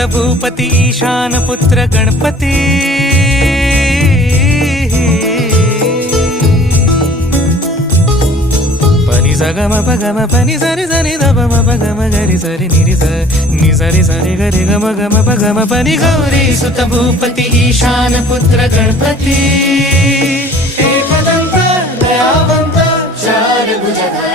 सुत भूपती ईशान पुत्र गणपती पनि सगम पगम पनि सरि सरि दपम पगम गरि सरि निरि स नि सरि सरि गरि गम गम पगम पनि गौरी सुत भूपती ईशान पुत्र गणपती एकदंत दयावंत चार भुजधारी